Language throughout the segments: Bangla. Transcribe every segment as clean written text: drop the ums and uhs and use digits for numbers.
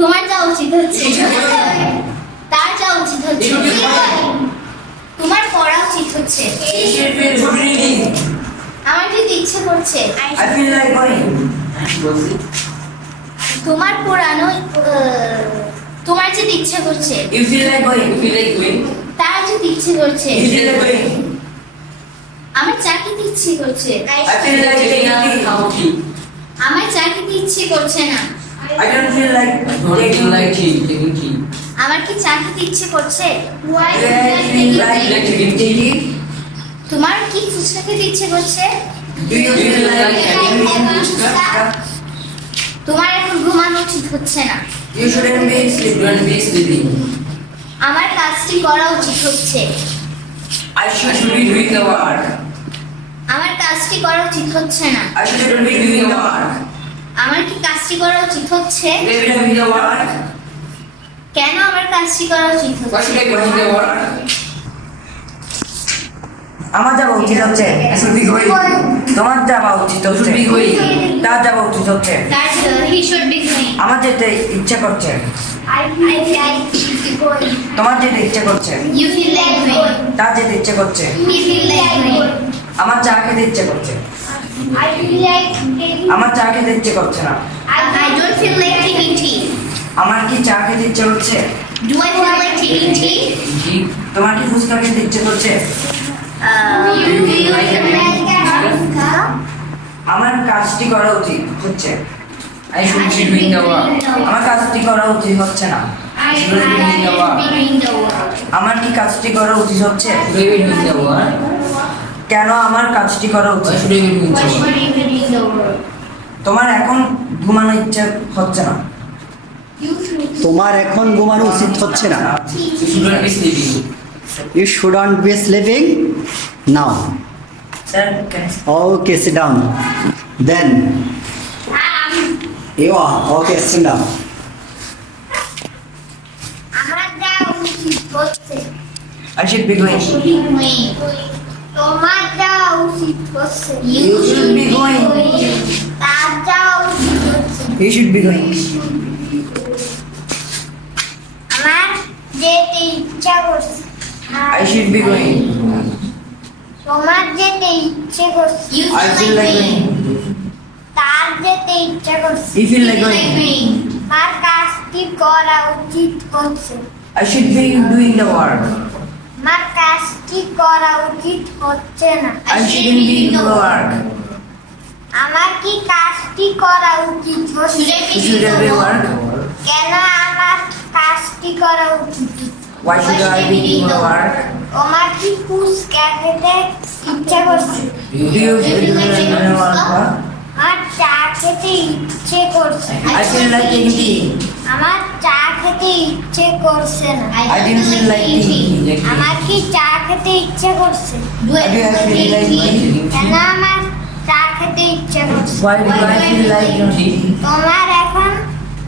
তোমার যা উচিত হচ্ছে তার যা উচিত হচ্ছে তোমার পড়া উচিত হচ্ছে আমার যেতে ইচ্ছে করছে তোমার পড়ানো তোমার যেতে ইচ্ছে করছে তার যেতে ইচ্ছে করছে আমার চা খেতে ইচ্ছে করছে আমার চা খেতে ইচ্ছে করছে না আমার কি চা খেতে ইচ্ছে করছে তোমার কি ফুচকা খেতে ইচ্ছে করছে তোমার এখন ঘুমানো উচিত হচ্ছে না আমার কাজটি করা উচিত হচ্ছে আমার কাজটি করা উচিত হচ্ছে না আমার কি কাজটি করা উচিত হচ্ছে কেন আমার কাজটি করা উচিত হচ্ছে আমার যাওয়া উচিত হচ্ছে তোমার যাওয়া উচিত হচ্ছে তার যাওয়া উচিত হচ্ছে আমার যেতে ইচ্ছা করছে তোমার যেতে ইচ্ছে করছে তার যেতে ইচ্ছে করছে আমার চা খেতে ইচ্ছে করছে আমার চা খেতে ইচ্ছে করছে না আমার কি চা খেতে ইচ্ছে করছে তোমার কি ফুচকা খেতে ইচ্ছে করছে আমার কাজটি করা উচিত হচ্ছে আমার কাজটি করা উচিত হচ্ছে না আমার কি কাজটি করা উচিত হচ্ছে কেন আমার কাজটি করা উচিত তোমার এখন ঘুমানো ইচ্ছা হচ্ছে না তোমার এখন ঘুমানো উচিত হচ্ছে না You shouldn't be sleeping now. Okay, sit down. Then you are okay, sit down. I should be going. তোমার যা উচিত হচ্ছে You should be going. তার যা উচিত হচ্ছে You should be going. আমার যেতে ইচ্ছা করছে I should be going. তোমার যেতে ইচ্ছে করছে I feel like going. তার যেতে ইচ্ছা করছে You feel like going. তার কাজটি করা উচিত হচ্ছে I should be doing the work. আমার কাজটি করা উচিত হচ্ছে না I shouldn't be doing the work. আমার কি কাজটি করা উচিত হচ্ছে You shouldn't be work. কেন আমার কাজটি করা উচিত Why should I be doing the work? আমার কি ফুচকা খেতে ইচ্ছা করছে Do you feel like doing the work? আমার চা খেতে ইচ্ছে করছে I feel like taking tea. আমার চা খেতে ইচ্ছে করছে না I didn't feel like tea. আমার কি চা খেতে ইচ্ছে করছে Do I feel like tea? কেন আমার চা খেতে ইচ্ছে করছে Why do I feel like tea? তোমার এখন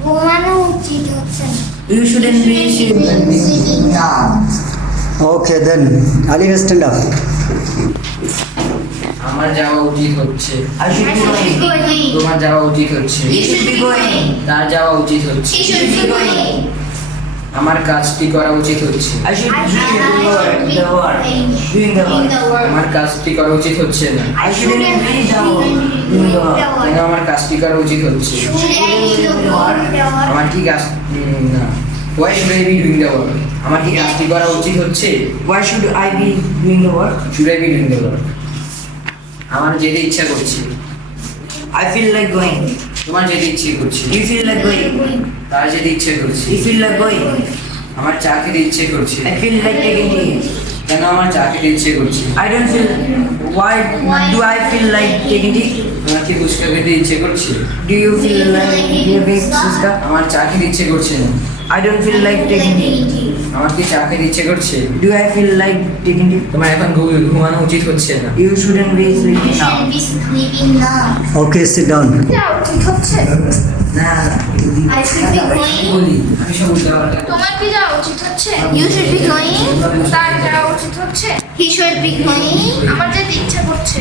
ঘুমানো উচিত হচ্ছে না You shouldn't be sleeping now. Okay, then Ali, stand up. আমার যাওয়া উচিত হচ্ছে I should be going. তোমার যাওয়া উচিত হচ্ছে You should be going. তার যাওয়া উচিত হচ্ছে You should be going. আমার কাজটি করা উচিত হচ্ছে I should be doing the work. Doing the work. আমার কাজটি করা উচিত হচ্ছে না I shouldn't be doing the work. কেন আমার কাজটি করা উচিত হচ্ছে আমার কি কাজ না Why should I be doing the work? আমার কি কাজটি করা উচিত হচ্ছে Why should I be doing the work? Should I be doing the work? আমার যেতে ইচ্ছা করছে I feel like going. তোমার যেতে ইচ্ছে করছে You feel like going. তার যেতে ইচ্ছে করছে You feel like going. আমার চা খেতে ইচ্ছে করছে I feel like taking tea. কেন আমার চা খেতে ইচ্ছে করছে I don't feel. Why do I feel like taking tea? তোমার কি ফুচকা খেতে ইচ্ছে করছে Do you feel like having fuchka? আমার চা খেতে ইচ্ছে করছে না I don't feel like taking tea. আমার কি চা খেতে ইচ্ছে করছে Do I feel like taking tea? তোমার এখন ঘুমানো উচিত হচ্ছে না You shouldn't be sleeping now. Okay, sit down. না বলি আমি সব উল্টা পাল্টা তোমার কি যাওয়া উচিত হচ্ছে ইউ শুড বি গোয়িং তার যাওয়া উচিত হচ্ছে হি শুড বি গোয়িং আমার যেতে ইচ্ছা করছে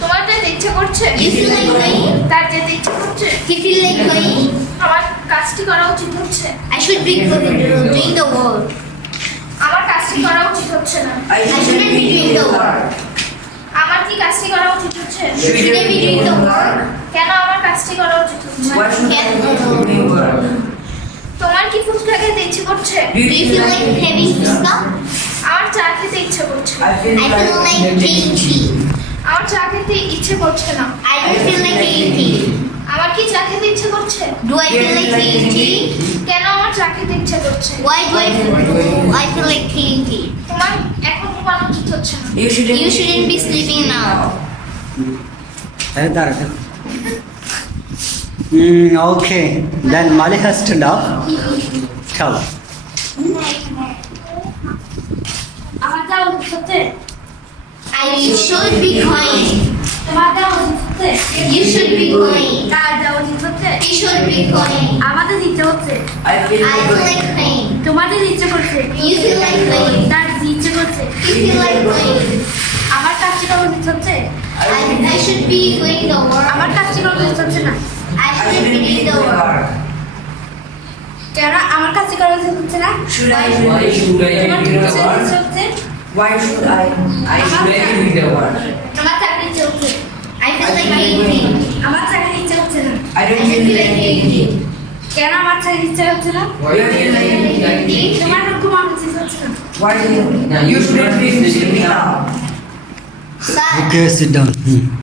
তোমার যেতে ইচ্ছা করছে ইউ ফিল লাইক গোয়িং তার যেতে ইচ্ছা করছে He feel like going. আমার কাজটি করা উচিত হচ্ছে I should be doing the work. আমার কাজটি করা উচিত হচ্ছে না I I shouldn't be doing the work. আমার কি কাজটি করা উচিত হচ্ছে Should I be doing the work? কেন আমার কাজটি করা উচিত হচ্ছে Why should I be doing work? তোমার কি ফুচকা খেতে ইচ্ছে করছে Do you feel like having pizza? আমার চা খেতে ইচ্ছে করছে I feel I feel like taking tea. আমার চা খেতে ইচ্ছে করছে না I don't feel like taking tea. আমার কি চা খেতে ইচ্ছে করছে Do I feel like taking tea? কেন আমার চা খেতে ইচ্ছে করছে Why do I feel like taking tea? তোমার এখন ঘুমানো উচিত হচ্ছে না You shouldn't be sleeping now. Okay, then Malika stand up. Tell. আমার যাওয়া উচিত হচ্ছে I should be going. তোমার যাওয়া উচিত হচ্ছে You should be going. কার যাওয়া উচিত হচ্ছে He should be going. আমাদের ইচ্ছে হচ্ছে I feel I feel like like playing. তোমাদের ইচ্ছে করছে You feel like playing. তার ইচ্ছে করছে You feel like playing. আমার কাজটি করা উচিত হচ্ছে I should be doing the work. আমার কাজটি করা উচিত হচ্ছে না I shouldn't be doing the work. কেন আমার কাজটি করা উচিত হচ্ছে না Should I Why be should I তোমার be কি doing the ইচ্ছে work? হচ্ছে Why should I Should I be doing the work? আমার চাকরি ইচ্ছে হচ্ছে I feel like taking. আমার চাকরি ইচ্ছে হচ্ছে না I don't feel like taking. কেন আমার চাকরি ইচ্ছে হচ্ছে না Why do you feel like তোমার ঘুমানো উচিত হচ্ছে না Why do you? Now you You shouldn't be sleeping now. Sir. Okay, sit down.